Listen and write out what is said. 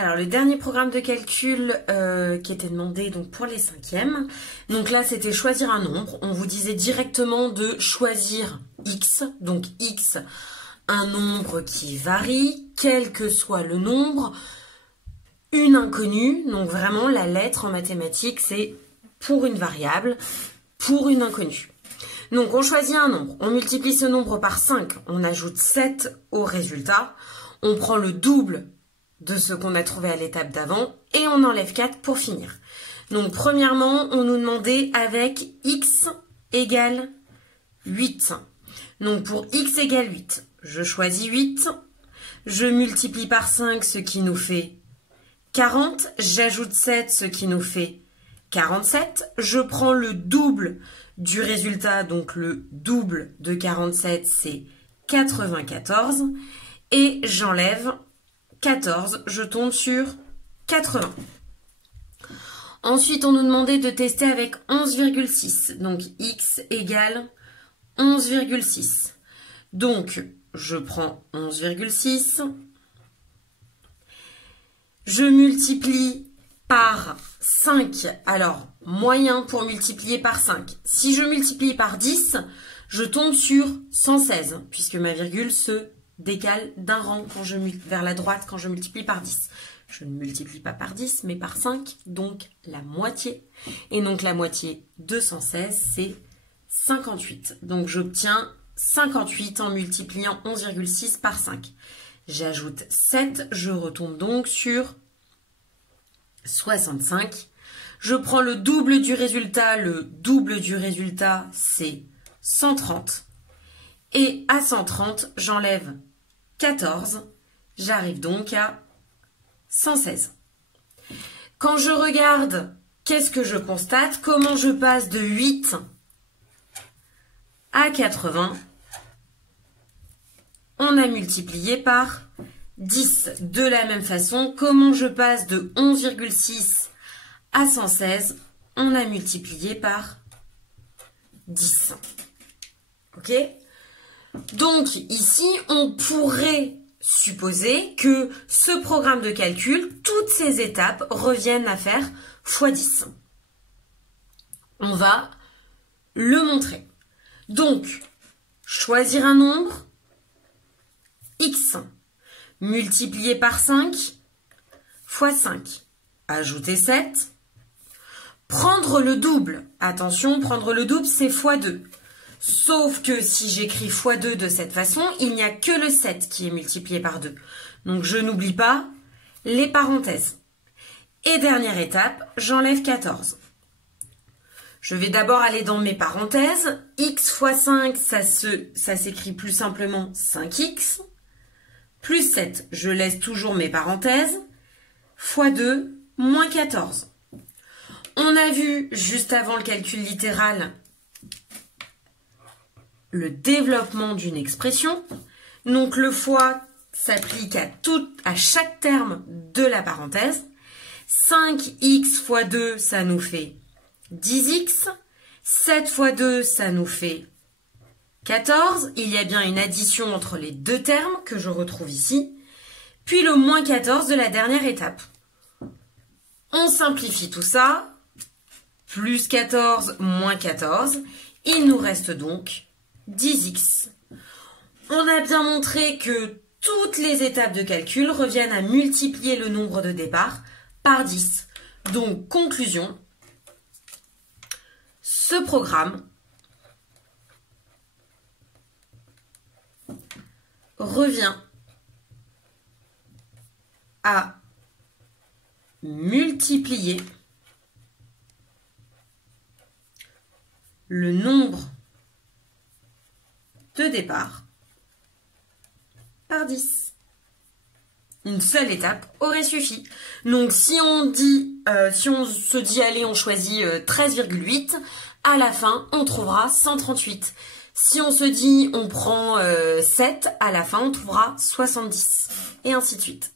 Alors, le dernier programme de calcul qui était demandé donc pour les 5e. Donc là, c'était choisir un nombre. On vous disait directement de choisir x. Donc x, un nombre qui varie, quel que soit le nombre. Une inconnue, donc vraiment la lettre en mathématiques, c'est pour une variable, pour une inconnue. Donc on choisit un nombre, on multiplie ce nombre par 5, on ajoute 7 au résultat, on prend le double de ce qu'on a trouvé à l'étape d'avant et on enlève 4 pour finir. Donc premièrement, on nous demandait avec x égale 8. Donc pour x égale 8, je choisis 8, je multiplie par 5 ce qui nous fait 40, j'ajoute 7 ce qui nous fait 47, je prends le double du résultat, donc le double de 47 c'est 94 et j'enlève 14, je tombe sur 80. Ensuite, on nous demandait de tester avec 11,6. Donc, x égale 11,6. Donc, je prends 11,6. Je multiplie par 5. Alors, moyen pour multiplier par 5. Si je multiplie par 10, je tombe sur 116, puisque ma virgule se décale d'un rang vers la droite quand je multiplie par 10. Je ne multiplie pas par 10, mais par 5, donc la moitié. Et donc la moitié de 116, c'est 58. Donc j'obtiens 58 en multipliant 11,6 par 5. J'ajoute 7, je retombe donc sur 65. Je prends le double du résultat c'est 130. Et à 130, j'enlève 14, j'arrive donc à 116. Quand je regarde, qu'est-ce que je constate? Comment je passe de 8 à 80? On a multiplié par 10. De la même façon, comment je passe de 11,6 à 116? On a multiplié par 10. Ok? Donc ici, on pourrait supposer que ce programme de calcul, toutes ces étapes reviennent à faire x10. On va le montrer. Donc, choisir un nombre, x, multiplier par 5, fois 5, ajouter 7, prendre le double. Attention, prendre le double, c'est x2. Sauf que si j'écris x2 de cette façon, il n'y a que le 7 qui est multiplié par 2. Donc je n'oublie pas les parenthèses. Et dernière étape, j'enlève 14. Je vais d'abord aller dans mes parenthèses. X fois 5, ça s'écrit plus simplement 5x. Plus 7, je laisse toujours mes parenthèses. Fois 2, moins 14. On a vu juste avant le calcul littéral le développement d'une expression. Donc le fois s'applique à chaque terme de la parenthèse. 5x fois 2, ça nous fait 10x. 7 fois 2, ça nous fait 14. Il y a bien une addition entre les deux termes que je retrouve ici. Puis le moins 14 de la dernière étape. On simplifie tout ça. Plus 14, moins 14. Il nous reste donc 10x. On a bien montré que toutes les étapes de calcul reviennent à multiplier le nombre de départ par 10. Donc, conclusion, ce programme revient à multiplier le nombre de départ par 10. Une seule étape aurait suffi. Donc si on se dit allez on choisit 13,8, à la fin on trouvera 138. Si on se dit on prend 7, à la fin on trouvera 70 et ainsi de suite.